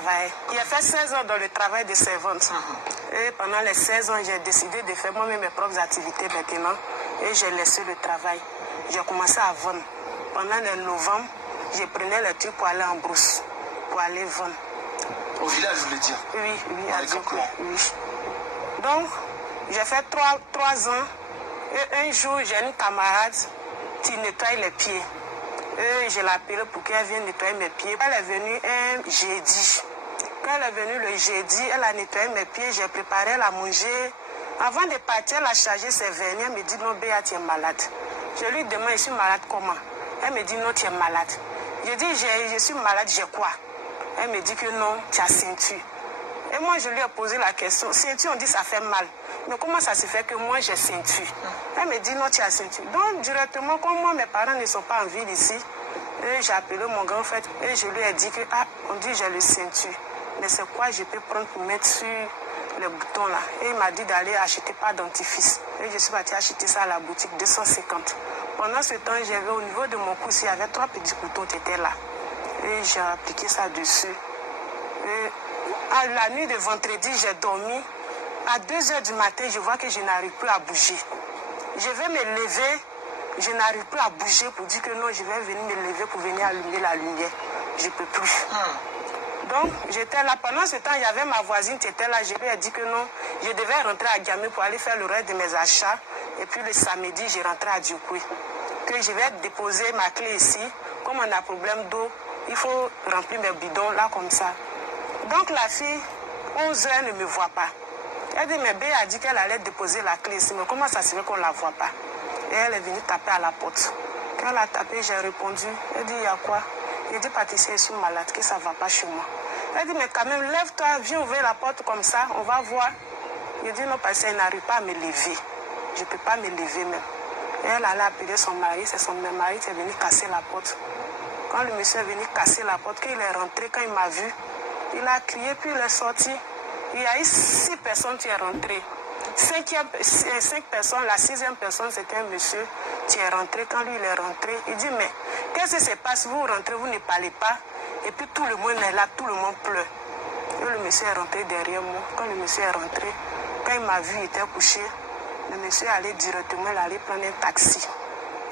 travaillais. J'ai fait 16 ans dans le travail de servante. Et pendant les 16 ans, j'ai décidé de faire moi-même mes propres activités maintenant. Et j'ai laissé le travail. J'ai commencé à vendre. Pendant le novembre, je prenais les trucs pour aller en brousse, pour aller vendre. Au village, vous voulez dire? Oui, à Djokoué, oui. Donc, j'ai fait 3 ans. Et un jour, j'ai une camarade qui nettoie les pieds. Et je l'ai appelée pour qu'elle vienne nettoyer mes pieds. Elle est venue un jeudi. Quand elle est venue le jeudi, elle a nettoyé mes pieds, j'ai préparé la manger. Avant de partir, elle a chargé ses vernis. Elle me dit non, Béa, tu es malade. Je lui demande, je suis malade comment? Elle me dit non, tu es malade. Je dis, je suis malade, j'ai quoi? Elle me dit que non, tu as ceinture. Et moi, je lui ai posé la question. Ceinture, on dit ça fait mal. Mais comment ça se fait que moi, j'ai ceinture? Elle me dit non, tu as ceinture. Donc, directement, comme moi, mes parents ne sont pas en ville ici, et j'ai appelé mon grand frère et je lui ai dit que, on dit j'ai le ceinture. Mais c'est quoi je peux prendre pour mettre sur le bouton là? Et il m'a dit d'aller acheter pas dentifrice. Et je suis partie acheter ça à la boutique, 250. Pendant ce temps, j'avais au niveau de mon cou, il y avait 3 petits boutons qui étaient là. Et j'ai appliqué ça dessus. Et à la nuit de vendredi, j'ai dormi. À 2 h du matin, je vois que je n'arrive plus à bouger. Je vais me lever, je n'arrive plus à bouger pour dire que non, je vais venir me lever pour venir allumer la lumière. Je ne peux plus. Donc, j'étais là. Pendant ce temps, il y avait ma voisine qui était là. Je lui ai dit que non, je devais rentrer à Gamé pour aller faire le reste de mes achats. Et puis le samedi, j'ai rentré à Djokoué. Que je vais déposer ma clé ici. Comme on a problème d'eau, il faut remplir mes bidons là comme ça. Donc la fille, 11 h, ne me voit pas. Elle dit, mais B a dit qu'elle allait déposer la clé ici. Mais comment ça se fait qu'on ne la voit pas? Et elle est venue taper à la porte. Quand elle a tapé, j'ai répondu. Elle dit, il y a quoi? J'ai dit, Patricia, je suis malade, que ça ne va pas chez moi. Elle dit, mais quand même, lève-toi, viens ouvrir la porte comme ça, on va voir. J'ai dit, non, parce qu'elle n'arrive pas à me lever. Je ne peux pas me lever même. Et elle allait appeler son mari, c'est son mari qui est venu casser la porte. Quand le monsieur est venu casser la porte, quand il est rentré, quand il m'a vu, il a crié, puis il est sorti. Il y a eu 6 personnes qui sont rentrées. 5 personnes, la 6e personne, c'était un monsieur qui est rentré. Quand lui, il est rentré, il dit, mais qu'est-ce qui se passe? Vous rentrez, vous ne parlez pas. Et puis tout le monde est là, tout le monde pleure. Et le monsieur est rentré derrière moi. Quand le monsieur est rentré, quand il m'a vu, il était couché. Le monsieur est allé directement, il allait prendre un taxi.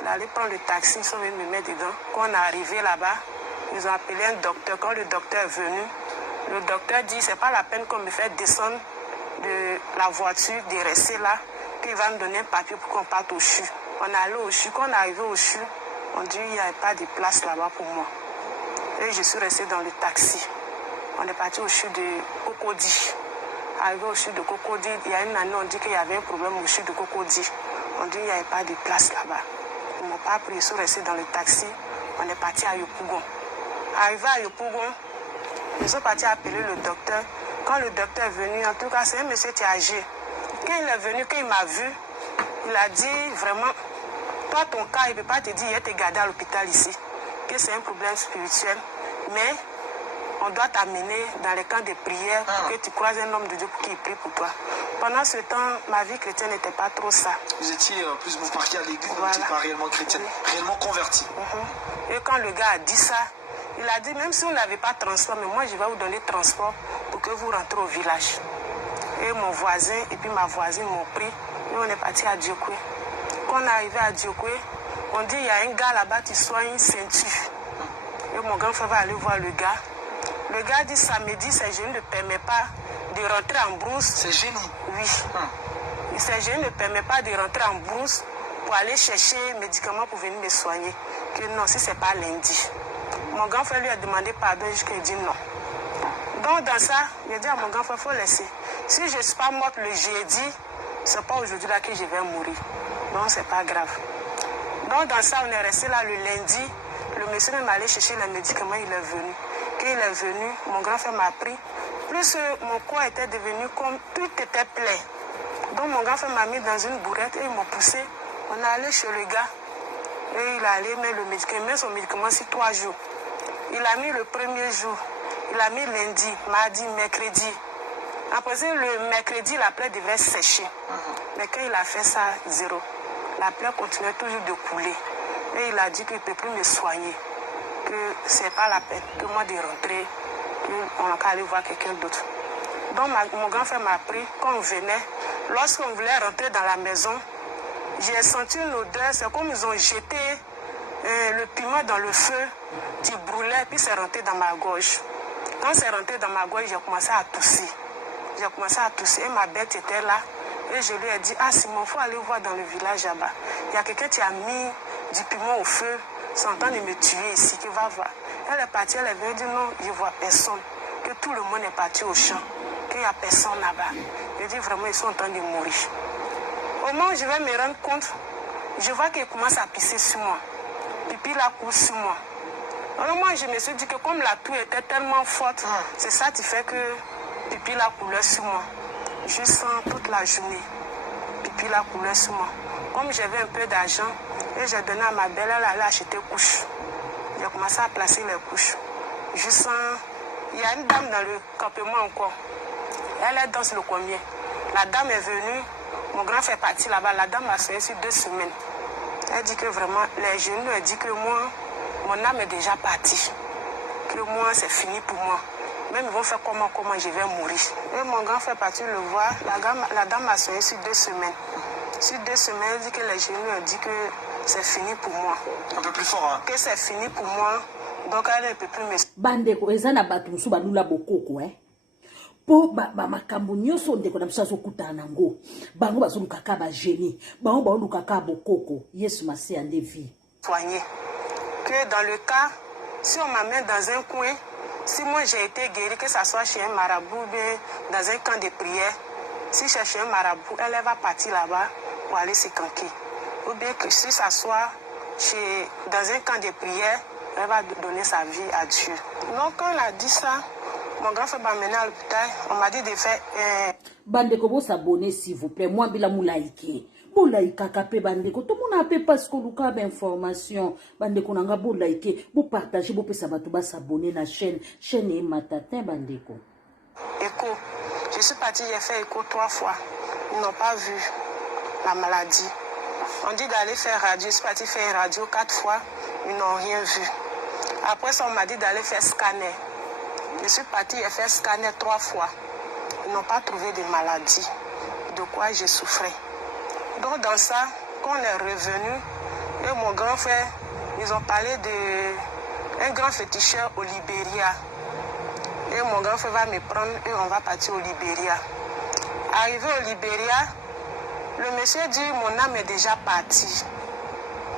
Il allait prendre le taxi, ils sont venus me mettre dedans. Quand on est arrivé là-bas, ils ont appelé un docteur. Quand le docteur est venu, le docteur dit, c'est pas la peine qu'on me fait descendre de la voiture, de rester là, qu'il va me donner un papier pour qu'on parte au CHU. On est allé au CHU. Quand on est arrivé au CHU, on dit qu'il n'y avait pas de place là-bas pour moi. Et je suis restée dans le taxi. On est parti au CHU de Cocody. Arrivé au CHU de Cocody, il y a une année, on dit qu'il y avait un problème au CHU de Cocody. On dit qu'il n'y avait pas de place là-bas. Ils ne m'ont pas pris, je suis restée dans le taxi. On est parti à Yopougon. Arrivé à Yopougon, ils sont partis appeler le docteur. Quand le docteur est venu, en tout cas, c'est un monsieur qui est âgé. Quand il est venu, quand il m'a vu, il a dit vraiment, toi, ton cas, il ne peut pas te dire, il te garder à l'hôpital ici, que c'est un problème spirituel, mais on doit t'amener dans les camps de prière pour que tu croises un homme de Dieu qui prie pour toi. Pendant ce temps, ma vie chrétienne n'était pas trop ça. Vous étiez, plus vous partiez à l'église, vous n'étiez pas réellement chrétienne, réellement convertie. Et quand le gars a dit ça, il a dit, même si vous n'avez pas de transport, mais moi je vais vous donner transport pour que vous rentrez au village. Et mon voisin et puis ma voisine m'ont pris et on est parti à Djokoué. Quand on est arrivé à Djokoué, on dit, il y a un gars là-bas qui soigne une ceinture. Et mon grand frère va aller voir le gars. Le gars dit, samedi, ses genoux ne permettent pas de rentrer en brousse. Ses genoux? Oui. Ses genoux ne permettent pas de rentrer en brousse pour aller chercher médicaments pour venir me soigner. Que non, si ce n'est pas lundi. Mon grand frère lui a demandé pardon jusqu'à il dit non. Donc dans ça, il a dit à mon grand frère, il faut laisser. Si je ne suis pas morte le jeudi, ce n'est pas aujourd'hui là que je vais mourir. Donc ce n'est pas grave. Donc dans ça, on est resté là le lundi. Le monsieur même allé chercher les médicaments, il est venu. Quand il est venu, mon grand frère m'a pris. Plus mon corps était devenu comme tout était plein. Donc mon grand frère m'a mis dans une bourrette et il m'a poussé. On est allé chez le gars. Et il a allé mettre le médicament, il met son médicament sur 3 jours. Il a mis le premier jour. Il a mis lundi, mardi, mercredi. Après le mercredi, la plaie devait sécher. Mais quand il a fait ça, 0. La plaie continuait toujours de couler. Et il a dit qu'il ne peut plus me soigner. Que ce n'est pas la peine que moi de rentrer qu'on a qu'à aller voir quelqu'un d'autre. Donc mon grand frère m'a pris, quand on venait, lorsqu'on voulait rentrer dans la maison, j'ai senti une odeur, c'est comme ils ont jeté le piment dans le feu, qui brûlait, puis c'est rentré dans ma gorge. Quand c'est rentré dans ma gorge, j'ai commencé à tousser. Et ma bête était là. Et je lui ai dit, ah Simon, il faut aller voir dans le village là-bas. Il y a quelqu'un qui a mis du piment au feu, c'est en train de me tuer ici, qui va voir. Elle est partie, elle est venue dire non, je ne vois personne. Que tout le monde est parti au champ, qu'il n'y a personne là-bas. Je dis vraiment, ils sont en train de mourir. Au moment où je vais me rendre compte, je vois qu'il commence à pisser sur moi. Pipi la coule sur moi. Alors moi, je me suis dit que comme la toux était tellement forte, c'est ça qui fait que pipi la couleur sur moi. Je sens toute la journée. Pipi la couleur sur moi. Comme j'avais un peu d'argent, et j'ai donné à ma belle, elle allait acheter couches. J'ai commencé à placer les couches. Je sens, il y a une dame dans le campement encore. Elle est dans le combien. La dame est venue, mon grand fait partie là-bas. La dame m'a soigné sur 2 semaines. Elle dit que vraiment, les genoux, elle dit que moi, mon âme est déjà partie. Que moi, c'est fini pour moi. Même ils vont faire comment je vais mourir. Et mon grand frère est parti le voir. La dame m'a soigné sur 2 semaines. Sur 2 semaines, elle dit que les genoux, elle dit que c'est fini pour moi. Un peu plus fort, hein? Que c'est fini pour moi. Donc elle ne peut plus me... Bandeko, ezana batumsu banula bokoko, Po makambo nyonso ndeko na biso azokutana nango. Bango bazoluka ka ba génie. Bango bazoluka ka bokoko. Yesu masi ande vie. Soigné. Que dans le cas, si on m'amène dans un coin, si moi j'ai été guéri, que ce soit chez un marabout ou bien dans un camp de prière, si je cherche un marabout, elle va partir là-bas pour aller se canquer. Ou bien que si ça soit dans un camp de prière, elle va donner sa vie à Dieu. Donc quand elle a dit ça, mon grand frère m'a mené à l'hôpital, on m'a dit de faire... Bandeko, vous s'abonnez s'il vous plaît. Moi, bila moulaïke. Boulaïka kape bandeko. Tout le monde a parce que nous avons information. Bandeko nanga boulaïke. Vous partagez, vous pouvez s'abonner à la chaîne. Chaîne et matatin, bandeko. Écho. Je suis partie, j'ai fait écho 3 fois. Ils n'ont pas vu la maladie. On dit d'aller faire radio. Je suis partie faire radio 4 fois. Ils n'ont rien vu. Après ça, on m'a dit d'aller faire scanner. Je suis partie et fait scanner 3 fois. Ils n'ont pas trouvé de maladie. De quoi je souffrais. Donc dans ça, quand on est revenu, et mon grand frère, ils ont parlé d'un grand féticheur au Libéria. Et mon grand frère va me prendre et on va partir au Libéria. Arrivé au Libéria, le monsieur dit mon âme est déjà partie.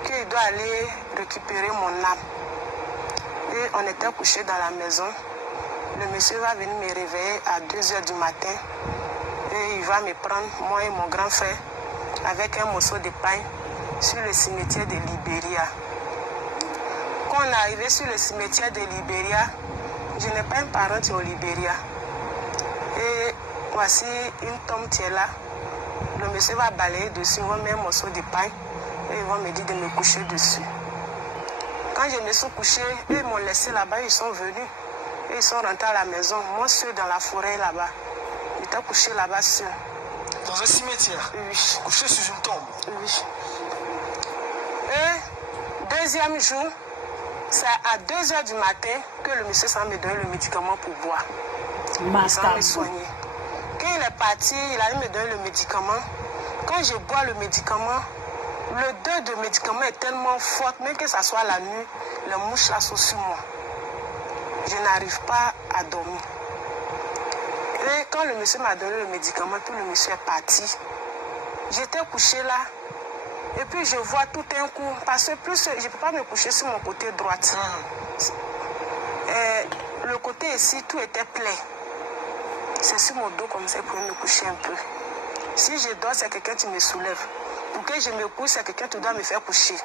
Qu'il doit aller récupérer mon âme. Et on était couchés dans la maison. Le monsieur va venir me réveiller à 2h du matin. Et il va me prendre, moi et mon grand frère, avec un morceau de pain sur le cimetière de Libéria. Quand on est arrivé sur le cimetière de Libéria, je n'ai pas un parent qui est au Libéria. Et voici une tombe qui est là. Le monsieur va balayer dessus, il va mettre un morceau de pain et il va me dire de me coucher dessus. Quand je me suis couché, ils m'ont laissé là-bas, ils sont venus. Et ils sont rentrés à la maison. Moi, seul dans la forêt là-bas. J'étais couché là-bas seul. Dans un cimetière? Oui. Couché sous une tombe? Oui. Et deuxième jour, c'est à 2h du matin que le monsieur s'en me donner le médicament pour boire. Il s'en me soigner. Quand il est parti, il allait me donner le médicament. Quand je bois le médicament, l'odeur de médicament est tellement forte, même que ce soit la nuit, les mouches là sont sur moi. Je n'arrive pas à dormir. Et quand le monsieur m'a donné le médicament, puis le monsieur est parti, j'étais couché là. Et puis je vois tout un coup, parce que plus je ne peux pas me coucher sur mon côté droit. Et le côté ici, tout était plein. C'est sur mon dos comme ça pour me coucher un peu. Si je dors, c'est quelqu'un qui me soulève. Pour que je me couche, c'est quelqu'un qui doit me faire coucher.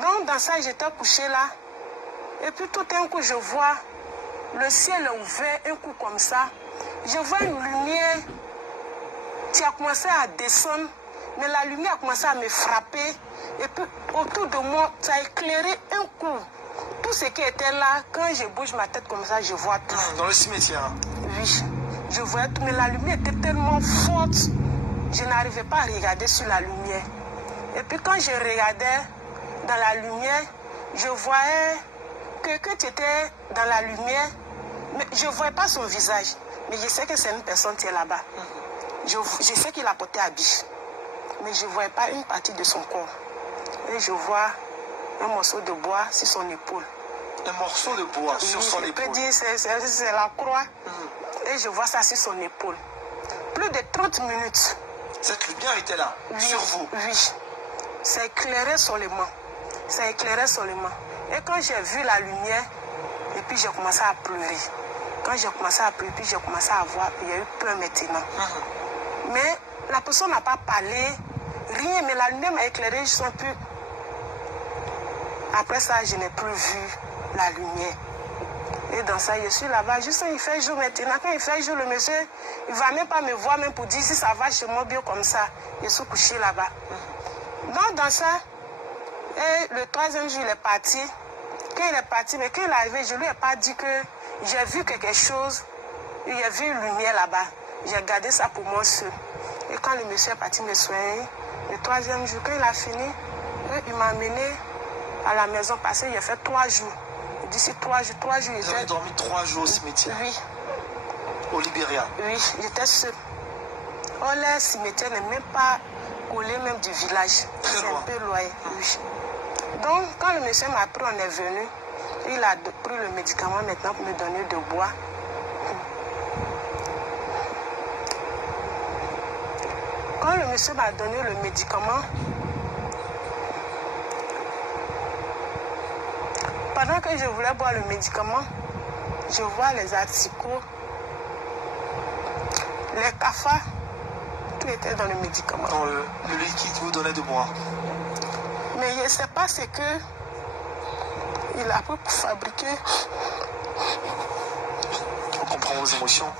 Donc dans ça, j'étais couché là. Et puis tout un coup, je vois le ciel est ouvert, un coup comme ça. Je vois une lumière qui a commencé à descendre, mais la lumière a commencé à me frapper. Et puis autour de moi, ça a éclairé un coup. Tout ce qui était là, quand je bouge ma tête comme ça, je vois tout. Dans le cimetière? Oui, je voyais tout, mais la lumière était tellement forte, je n'arrivais pas à regarder sur la lumière. Et puis quand je regardais dans la lumière, je voyais que tu étais dans la lumière, Mais je ne voyais pas son visage. Mais je sais que c'est une personne qui est là-bas. Je sais qu'il a porté habit. Mais je ne voyais pas une partie de son corps. Et je vois un morceau de bois sur son épaule. Un morceau de bois sur son épaule. Je peux dire c'est la croix. Et je vois ça sur son épaule. Plus de 30 minutes. Cette lumière était là, sur vous. Oui. Ça éclairait seulement. Ça éclairait seulement. Et quand j'ai vu la lumière, et puis j'ai commencé à pleurer. Quand j'ai commencé à pleurer, puis j'ai commencé à voir, il y a eu peur maintenant. Mais la personne n'a pas parlé, rien, mais la lumière m'a éclairé juste un peu. Après ça, je n'ai plus vu la lumière. Et dans ça, je suis là-bas. Juste il fait jour maintenant. Quand il fait jour, le monsieur, il ne va même pas me voir, même pour dire si ça va chez moi bien comme ça. Je suis couché là-bas. Donc dans ça, et le 3e jour, il est parti. Quand il est parti, mais quand il est arrivé, je ne lui ai pas dit que j'ai vu quelque chose. Il y a vu une lumière là-bas. J'ai gardé ça pour moi seul. Et quand le monsieur est parti me soigner, le 3e jour, quand il a fini, il m'a amené à la maison parce qu'il a fait 3 jours. D'ici 3 jours, Vous avez dormi 3 jours au cimetière? Oui. Au Libéria? Oui, j'étais seule. Oh, le cimetière n'est même pas collé même du village. C'est un peu loin. Oui. Donc, quand le monsieur m'a pris, on est venu. Il a pris le médicament maintenant pour me donner de bois. Quand le monsieur m'a donné le médicament, pendant que je voulais boire le médicament, je vois les asticots, les cafards, tout était dans le médicament. Dans le liquide que vous donnez de boire. Mais je ne sais pas ce que il a pris pour fabriquer. On comprend vos émotions.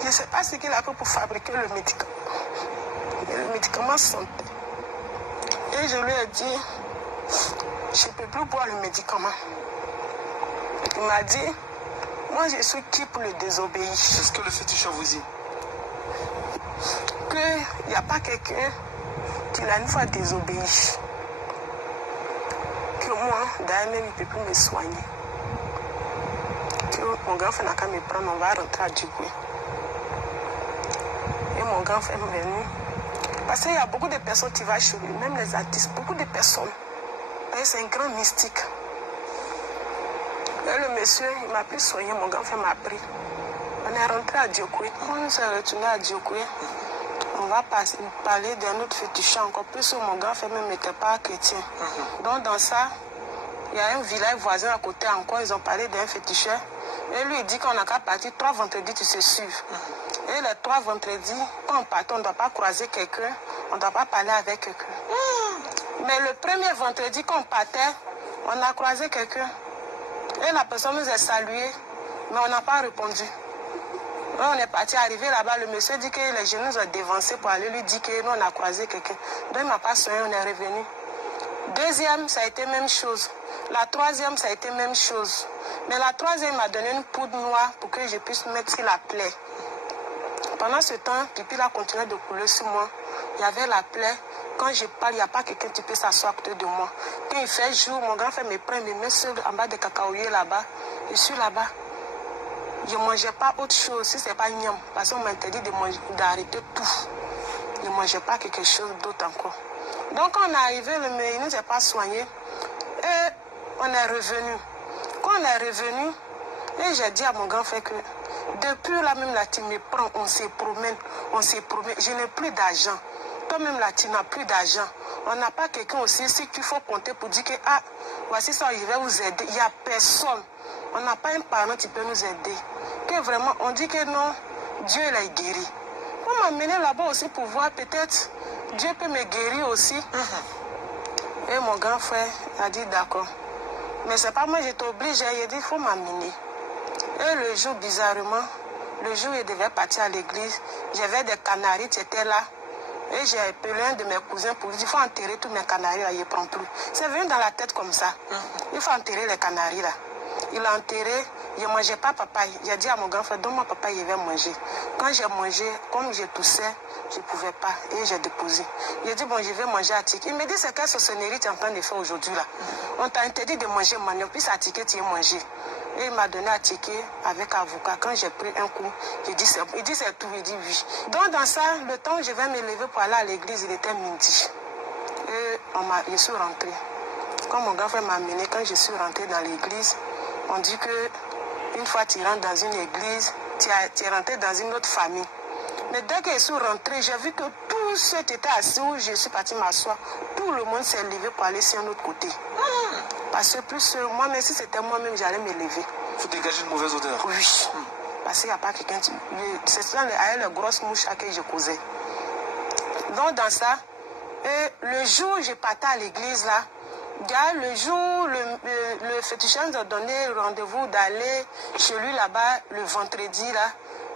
Je ne sais pas ce qu'il a pris pour fabriquer le médicament. Mais le médicament sentait. Et je lui ai dit, je ne peux plus boire le médicament. Il m'a dit, moi je suis qui pour le désobéir? C'est ce que le féticheur vous dit. Qu'il n'y a pas quelqu'un qui l'a une fois désobéi. Que moi, d'ailleurs même, il ne peut plus me soigner. Que mon grand-frère n'a qu'à me prendre, on va rentrer à Djibouti. Et mon grand-frère est venu. Parce qu'il y a beaucoup de personnes qui vont chez lui, même les artistes, beaucoup de personnes. C'est un grand mystique. Et le monsieur, il m'a plus soigné, mon grand-frère m'a pris. On est rentré à Djokoué. Quand on s'est retourné à Djokoué, on va parler d'un autre féticheur encore plus où mon grand-frère même n'était pas chrétien. Donc dans ça, il y a un village voisin à côté encore, ils ont parlé d'un féticheur. Et lui, il dit qu'on n'a qu'à partir 3 vendredis, tu se suives. Et les 3 vendredis, quand on part, on ne doit pas croiser quelqu'un, on ne doit pas parler avec quelqu'un. Mais le premier vendredi, quand on partait, on a croisé quelqu'un. Et la personne nous a salué, mais on n'a pas répondu. Là, on est parti arriver là-bas, le monsieur dit que les jeunes nous ont dévancé pour aller lui dire que nous, on a croisé quelqu'un. Donc, il ne m'a pas soigné, on est revenu. Deuxième, ça a été même chose. La troisième, ça a été même chose. Mais la troisième m'a donné une poudre noire pour que je puisse mettre sur la plaie. Pendant ce temps, pipi a continué de couler sur moi. Il y avait la plaie. Quand je parle, il n'y a pas quelqu'un qui peut s'asseoir à côté de moi. Quand il fait jour, mon grand-frère me prend, me met seul en bas de cacaoyer là-bas. Je suis là-bas. Je ne mangeais pas autre chose, si ce n'est pas niam. Parce qu'on m'a interdit d'arrêter tout. Je ne mangeais pas quelque chose d'autre encore. Donc, quand on est arrivé, le médecin ne nous a pas soigné. Et on est revenu. Quand on est revenu, et j'ai dit à mon grand-frère que depuis là même là, tu me prends, on se promène. Je n'ai plus d'argent. Toi-même là, tu n'as plus d'argent. On n'a pas quelqu'un aussi ici qu'il faut compter pour dire que ah, voici ça, je vais vous aider. Il n'y a personne. On n'a pas un parent qui peut nous aider. Que vraiment, on dit que non, Dieu l'a guéri. On m'a amené là-bas aussi pour voir peut-être Dieu peut me guérir aussi. Et mon grand frère a dit d'accord. Mais c'est pas moi, j'étais obligée. Il a dit il faut m'amener. Et le jour, bizarrement, le jour où il devait partir à l'église, j'avais des canaris qui étaient là. Et j'ai appelé un de mes cousins pour lui dire il faut enterrer tous mes canaris là, il ne prend plus. C'est venu dans la tête comme ça. Il faut enterrer les canaris là. Il a enterré. Je ne mangeais pas papaye. J'ai dit à mon grand frère, donne-moi papaye, je vais manger. Quand j'ai mangé, comme je toussais, je ne pouvais pas. Et j'ai déposé. J'ai dit, bon, je vais manger à Tique. Il me dit, c'est quelle sorcellerie tu es en train de faire aujourd'hui là? On t'a interdit de manger manioc, puis à Tique, tu es mangé. Et il m'a donné à ticket avec avocat. Quand j'ai pris un coup, il dit c'est tout, il dit oui. Donc dans ça, le temps où je vais me lever pour aller à l'église, il était midi. Et je suis rentrée. Quand mon grand frère m'a amené, quand je suis rentrée dans l'église, on dit que une fois tu rentres dans une église, tu es rentré dans une autre famille. Mais dès que je suis rentrée, j'ai vu que tous ceux qui étaient assis où je suis partie m'asseoir, tout le monde s'est levé pour aller sur un autre côté. Parce que plus moi-même, si c'était moi-même, j'allais me lever. Il faut dégager une mauvaise odeur. Oui. Parce qu'il n'y a pas quelqu'un qui... C'est avec les grosses mouches à qui je causais. Donc dans ça, le jour où je partais à l'église là, le jour le féticheur nous a donné rendez-vous d'aller chez lui là-bas le vendredi là,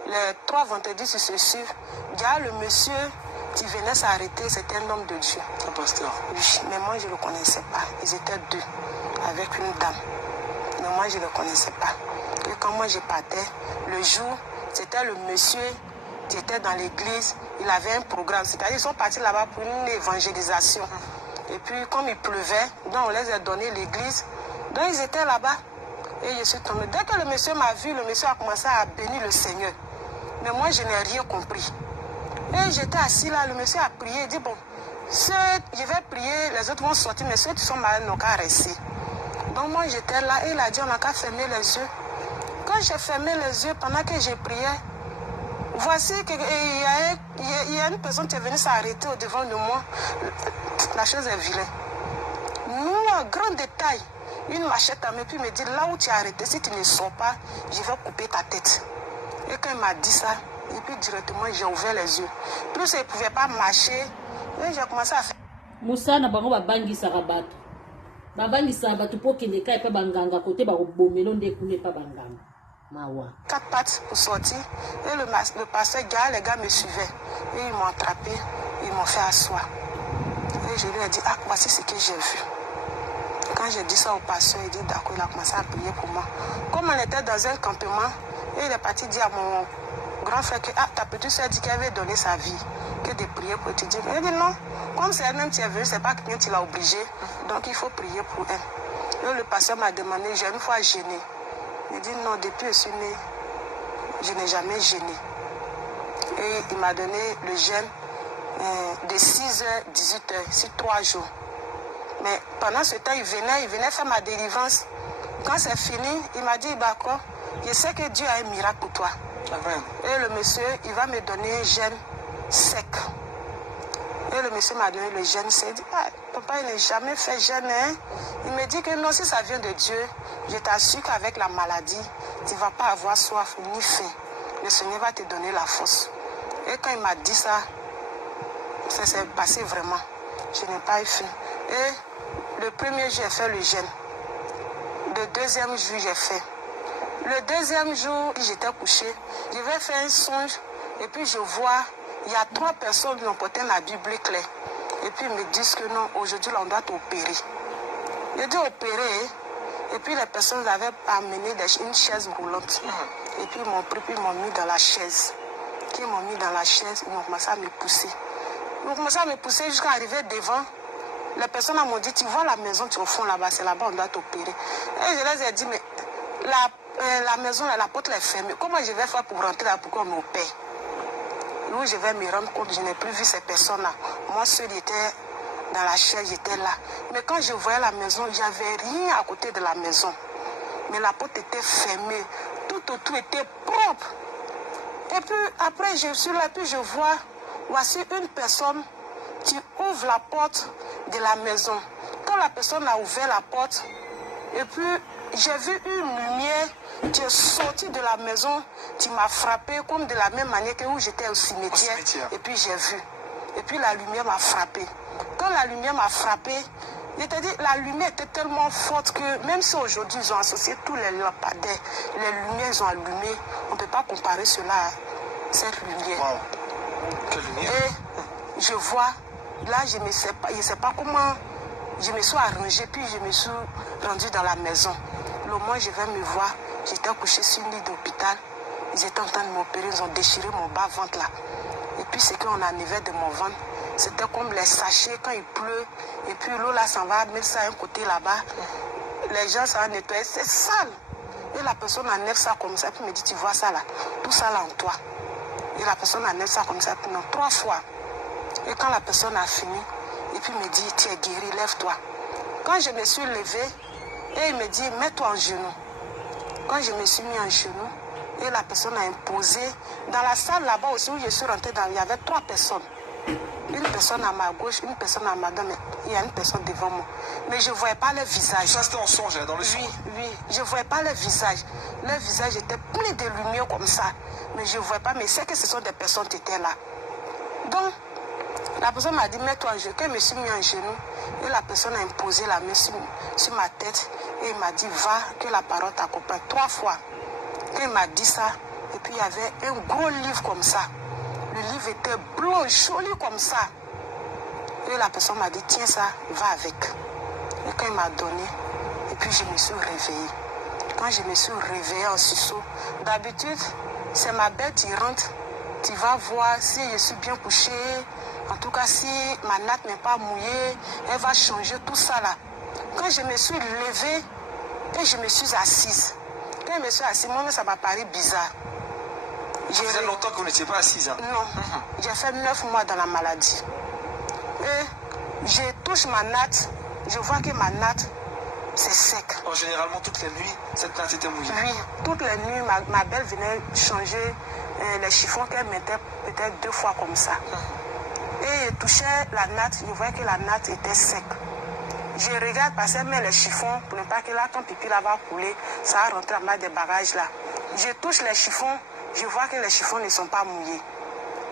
les 3 vendredis successifs, le monsieur qui venait s'arrêter, c'était un homme de Dieu. Un pasteur. Oui, mais moi je ne le connaissais pas. Ils étaient 2 avec une dame. Mais moi je ne le connaissais pas. Et quand moi je partais, le jour, c'était le monsieur qui était dans l'église, il avait un programme. C'est-à-dire qu'ils sont partis là-bas pour une évangélisation. Et puis comme il pleuvait, donc on les a donné l'église. Donc ils étaient là-bas. Et je suis tombée. Dès que le monsieur m'a vu, le monsieur a commencé à bénir le Seigneur. Mais moi je n'ai rien compris. Et j'étais assis là, le monsieur a prié, il dit bon, je vais prier, les autres vont sortir, mais ceux qui sont malades n'ont qu'à rester. Donc moi j'étais là et il a dit on n'a qu'à fermer les yeux. Quand j'ai fermé les yeux, pendant que j'ai prié, voici qu'il y a une personne qui est venue s'arrêter au devant de moi. La chose est vilaine. Nous, en grand détail, une machette à main, puis il me dit là où tu es arrêté, si tu ne sors pas, je vais couper ta tête. Et quand il m'a dit ça, et puis directement j'ai ouvert les yeux. Plus il ne pouvait pas marcher, et j'ai commencé à faire. Moussa na bango babangi sarabato. Babangi sarabato pour qu'il ne caille pas banganga côté ba bomelo ndekune pas banganga. Mawa. 4 pattes pour sortir. Et le pasteur, les gars me suivaient. Et ils m'ont attrapé, ils m'ont fait asseoir. Et je lui ai dit, ah, voici ce que j'ai vu. Quand j'ai dit ça au pasteur, il dit d'accord, il a commencé à prier pour moi. Comme on était dans un campement, et il est parti dire à mon grand frère que ta petite soeur dit qu'elle avait donné sa vie, que de prier pour étudier. Il dit non, comme c'est elle-même qui est venue, c'est pas quelqu'un qui l'a obligé, donc il faut prier pour elle. Et le pasteur m'a demandé, j'ai une fois gêné. Il dit non, depuis que je suis née, je n'ai jamais gêné. Et il m'a donné le jeûne de 6h, 18h, c'est 3 jours. Mais pendant ce temps, il venait faire ma délivrance. Quand c'est fini, il m'a dit, d'accord, je sais que Dieu a un miracle pour toi. Amen. Et le monsieur, il va me donner un jeûne sec. Et le monsieur m'a donné le jeûne sec. Il dit, papa, il n'a jamais fait jeûne. Hein? Il me dit que non, si ça vient de Dieu, je t'assure qu'avec la maladie, tu ne vas pas avoir soif ni faim. Le Seigneur va te donner la force. Et quand il m'a dit ça, ça s'est passé vraiment. Je n'ai pas eu faim. Et le premier jour, j'ai fait le jeûne. Le deuxième jour, j'ai fait. Le deuxième jour, j'étais couché. Je vais faire un songe. Et puis je vois, il y a 3 personnes qui ont porté ma Bible claire. Et puis ils me disent que non, aujourd'hui, on doit t'opérer. J'ai dit opérer. Et puis les personnes avaient amené une chaise roulante. Et puis ils m'ont pris, puis ils m'ont mis dans la chaise. Quand ils m'ont mis dans la chaise, ils ont commencé à me pousser. Ils ont commencé à me pousser jusqu'à arriver devant. Les personnes m'ont dit, tu vois la maison, tu es au fond là-bas, c'est là-bas, on doit t'opérer. Et je les ai dit, mais la maison, la porte est fermée. Comment je vais faire pour rentrer là, pour qu'on m'opère? Où je vais me rendre compte, je n'ai plus vu ces personnes-là. Moi, seul était dans la chaise, j'étais là. Mais quand je voyais la maison, il n'y avait rien à côté de la maison. Mais la porte était fermée. Tout autour était propre. Et puis après, je suis là, puis je vois, voici une personne qui ouvre la porte de la maison. Quand la personne a ouvert la porte, et puis j'ai vu une lumière qui est sortie de la maison, qui m'a frappé comme de la même manière que où j'étais au cimetière. Et puis j'ai vu. Et puis la lumière m'a frappé. Quand la lumière m'a frappé, je te dis, la lumière était tellement forte que même si aujourd'hui ils ont associé tous les lampadaires, les lumières ils ont allumé, on ne peut pas comparer cela à cette lumière. Wow. Quelle lumière. Et je vois, là je ne sais pas comment, je me suis arrangée, puis je me suis rendue dans la maison. le moment où je vais me voir, j'étais couché sur une lit d'hôpital. Ils étaient en train de m'opérer, ils ont déchiré mon bas-ventre là. Et puis ce qu'on enlevait de mon ventre, c'était comme les sachets quand il pleut. Et puis l'eau là s'en va mettre ça à un côté là-bas. Les gens ça va nettoyer, c'est sale. Et la personne enlève ça comme ça, puis me dit, tu vois ça là, tout ça là en toi. Et la personne enlève ça comme ça, puis non, 3 fois. Et quand la personne a fini, et puis me dit, tu es guéri, lève-toi. Quand je me suis levée, et il me dit, mets-toi en genou. Quand je me suis mis en genou, et la personne a imposé, dans la salle là-bas aussi où je suis rentrée, il y avait 3 personnes. Une personne à ma gauche, une personne à ma droite, mais il y a une personne devant moi. Mais je ne voyais pas leur visage. Ça c'était en songe, dans le songe. Oui, je ne voyais pas leur visage. Leur visage était plein de lumière comme ça. Mais je ne voyais pas, mais c'est que ce sont des personnes qui étaient là. Donc, la personne m'a dit, mets-toi en genou. Quand je me suis mis en genou, et la personne a imposé la main sur ma tête, et il m'a dit, va, que la parole t'accompagne. 3 fois. Quand il m'a dit ça, et puis il y avait un gros livre comme ça. Le livre était blanc, joli comme ça. Et la personne m'a dit, tiens ça, va avec. Et quand il m'a donné, et puis je me suis réveillée. Quand je me suis réveillée en sursaut, d'habitude, c'est ma bête qui rentre. Tu vas voir si je suis bien couchée. En tout cas, si ma natte n'est pas mouillée, elle va changer tout ça là. Quand je me suis levée, et je me suis assise. Quand je me suis assise, moi, ça m'a paru bizarre. Ça faisait longtemps que vous n'étiez pas assise. Hein? Non, j'ai fait 9 mois dans la maladie. Et je touche ma natte, je vois que ma natte, c'est sec. Oh, généralement, toutes les nuits, cette natte était mouillée. Oui, toutes les nuits, ma belle venait changer les chiffons qu'elle mettait peut-être 2 fois comme ça. Et je touchais la natte, je voyais que la natte était sec. Je regarde parce qu'elle met les chiffons pour ne pas que là, quand pipi là va couler, ça va rentrer en bas des barrages là. Je touche les chiffons, je vois que les chiffons ne sont pas mouillés.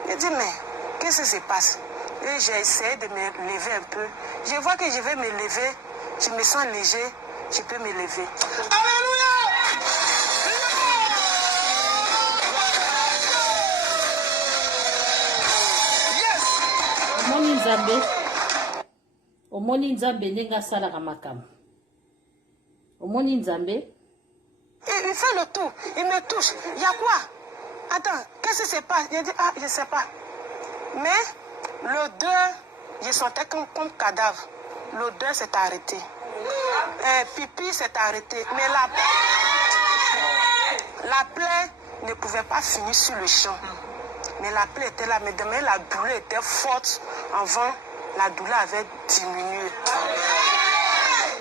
Je dis, mais qu'est-ce qui se passe? Et j'ai essayé de me lever un peu. Je vois que je vais me lever, je me sens léger, je peux me lever. Alléluia! omoni nzambe omoni nzambe ndenge asalaka makambo omoni nzambe. Il fait le tour, il me touche. Il y a quoi? Attends, qu'est-ce qui se passe? Il dit, ah, je ne sais pas. Mais l'odeur, je sentais comme cadavre. L'odeur s'est arrêtée. Pipi s'est arrêté. Mais la plaie ne pouvait pas finir sur le champ. Mais la plaie était là. Mais demain, la douleur était forte. Avant, la douleur avait diminué.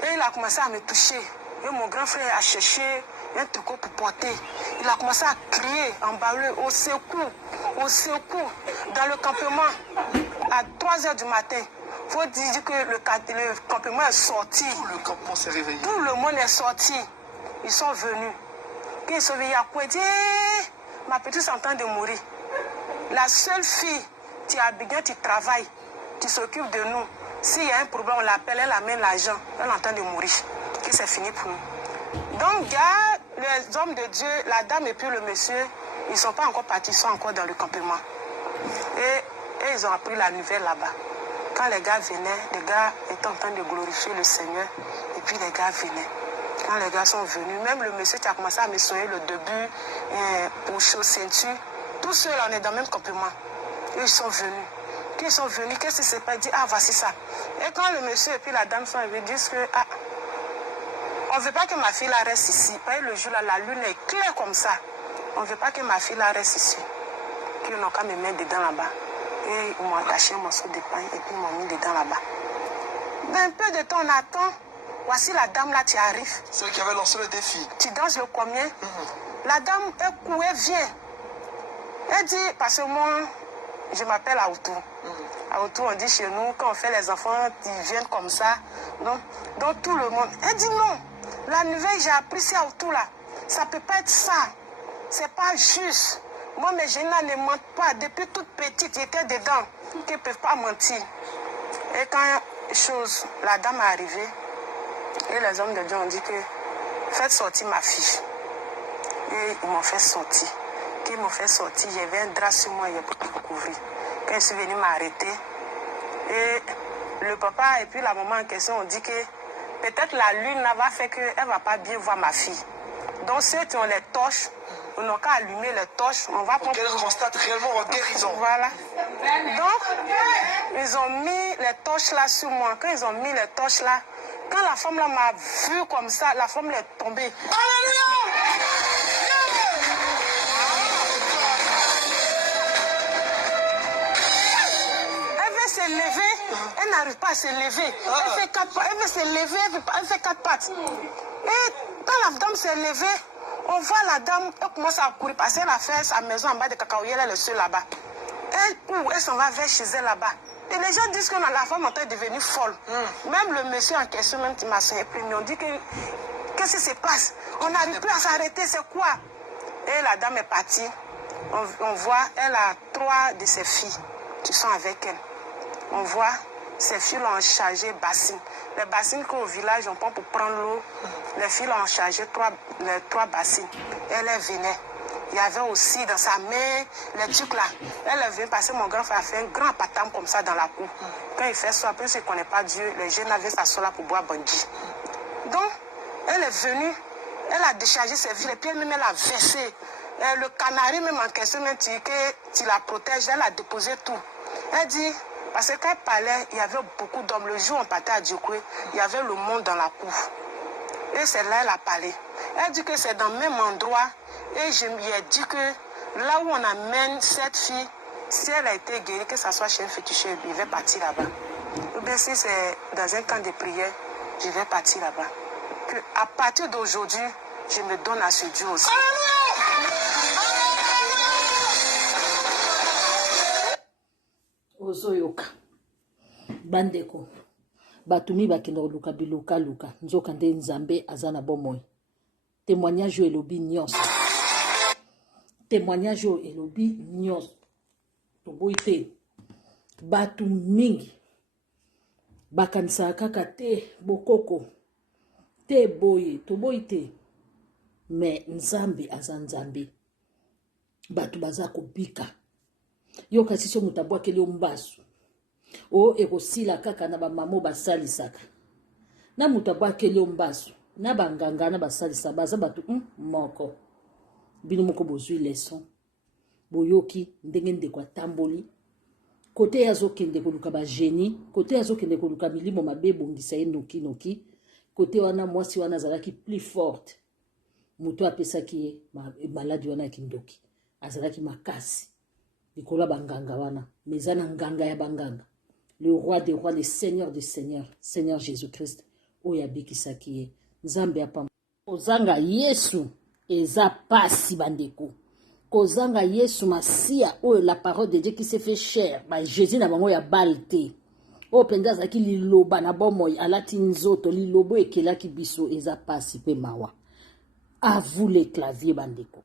Et il a commencé à me toucher. Et mon grand frère a cherché un truc pour porter. Il a commencé à crier, emballer, au secours, au secours. Dans le campement, à 3 h du matin, il faut dire que le campement est sorti. Tout le campement s'est réveillé. Tout le monde est sorti. Ils sont venus. Quand ils sont venus, il dit, ma petite est en train de mourir. La seule fille, tu as bien, tu travailles, tu s'occupes de nous. S'il y a un problème, on l'appelle, elle amène l'argent, elle est en train de mourir. Et c'est fini pour nous. Donc, les hommes de Dieu, la dame et puis le monsieur, ils ne sont pas encore partis, ils sont encore dans le campement. Et ils ont appris la nouvelle là-bas. Quand les gars venaient, les gars étaient en train de glorifier le Seigneur. Et puis les gars venaient. Quand les gars sont venus, même le monsieur qui a commencé à me soigner le début, pour chausser ceinture, tous ceux-là, on est dans le même campement. Et ils sont venus. Quand ils sont venus, qu'est-ce qui s'est passé? Ils disent, ah, voici ça. Et quand le monsieur et puis la dame sont venus, ils disent que, ah, on ne veut pas que ma fille la reste ici. Le jour là, la lune est claire comme ça. On ne veut pas que ma fille la reste ici. Puis ils n'ont qu'à me mettre dedans là-bas. Et ils m'ont attaché un morceau de pain et puis ils m'ont mis dedans là-bas. Dans un peu de temps, on attend. Voici la dame là, tu arrives. Celle qui avait lancé le défi. Tu danses le combien? La dame, elle vient. Elle dit, parce que moi, je m'appelle Aoutou. Aoutou, on dit chez nous, quand on fait les enfants, ils viennent comme ça. Donc tout le monde. Elle dit non. La nouvelle, j'ai appris c'est Aoutou là. Ça ne peut pas être ça. C'est pas juste. Moi, mes jeunes là ne mentent pas. Depuis toute petite, j'étais dedans. Ils ne peuvent pas mentir. Et quand la dame est arrivée, et les hommes de Dieu ont dit que faites sortir ma fille. Et ils m'ont fait sortir. Quand ils m'ont fait sortir, j'avais un drap sur moi, j'ai pu me couvrir. Quand je suis venue m'arrêter, et le papa et puis la maman en question ont dit que peut-être la lune là va faire qu'elle ne va pas bien voir ma fille. Donc ceux qui ont les torches, on n'a qu'à allumer les torches, on va pour qu'elle constate réellement en guérison. Voilà. Donc, ils ont mis les torches là sur moi. Quand ils ont mis les torches là, quand la femme là m'a vu comme ça, la femme est tombée. Alléluia! Elle veut se lever, elle n'arrive pas à se lever. Elle fait 4 pattes, elle veut se lever, elle fait 4 pattes. Et quand la dame s'est levée, on voit la dame, elle commence à courir parce qu'elle a fait sa maison en bas de Cacaoyel, elle est seule là-bas. Elle court, elle s'en va vers chez elle là-bas. Et les gens disent que la femme est devenue folle. Même le monsieur en question, même qui m'a surpris, ils ont dit que qu'est-ce qui se passe? On n'arrive plus à s'arrêter, c'est quoi? Et la dame est partie. On voit, elle a 3 de ses filles qui sont avec elle. On voit, ses filles l'ont chargé bassines. Les bassines qu'au village, on prend pour prendre l'eau. Les filles l'ont chargé 3 bassines. Elle venait. Il y avait aussi dans sa main les trucs là. Elle est venue parce que mon grand frère a fait un grand patam comme ça dans la cour. Quand il fait ça, après, ceux qui ne connaissent pas Dieu, les jeunes avaient s'asseoir là pour boire bandit. Donc, elle est venue, elle a déchargé ses filles, et puis elle-même, elle a versé. Et le canari même en question, même que tu la protèges, elle a déposé tout. Elle dit, parce que quand elle parlait, il y avait beaucoup d'hommes. Le jour où on partait à Djokoué, il y avait le monde dans la cour. Et c'est là elle a parlé. Elle dit que c'est dans le même endroit. Et je lui ai dit que là où on amène cette fille, si elle a été guérie, que ce soit chez un féticheur, il va partir là-bas. Ou bien si c'est dans un camp de prière, je vais partir là-bas. Que à partir d'aujourd'hui, je me donne à ce Dieu aussi. Ozoyoka bandeko batumi bakenda koluka biluka nzoka nde nzambe aza na bomoi. Témoignage elobi nyonso. Témoignage elobi nyonso. Toboyi te batu mingi bakanisaka kaka te bokoko te boye toboyi te. Mais nzambe aza nzambe. Batu baza kobika. Yo kasi so mutu abwakeli yo mbasu o ekosila kaka na bamamo basalisaka na mutu abwakeli yo mbasu na banganga na basalisa baza batu moko bino moko bozwi leson boyoki ndenge ndeko atamboli kote azokende koluka bagenie kote azokende koluka milimo mabe bongisa ye noki kote wana mwasi wana azalaki plus forte mutu apesaki ye maladi wana kindoki azalaki makasi Nicolas Banganga wana, mezana nganga ya banganga. Le roi des rois, le seigneur des seigneurs, Seigneur Jésus-Christ, oyabiki sakiye, nzambe apam. Kozanga Yesu, eza pasi bandeko. Kozanga Yesu masia, la parole de Dieu qui s'est fait chair, ba Jésus na bango ya balte. O penda zaki liloba na bomoy, alati nzoto, lilobo ekelaki biso, eza pasi pe mawa. À vous les claviers bandeko.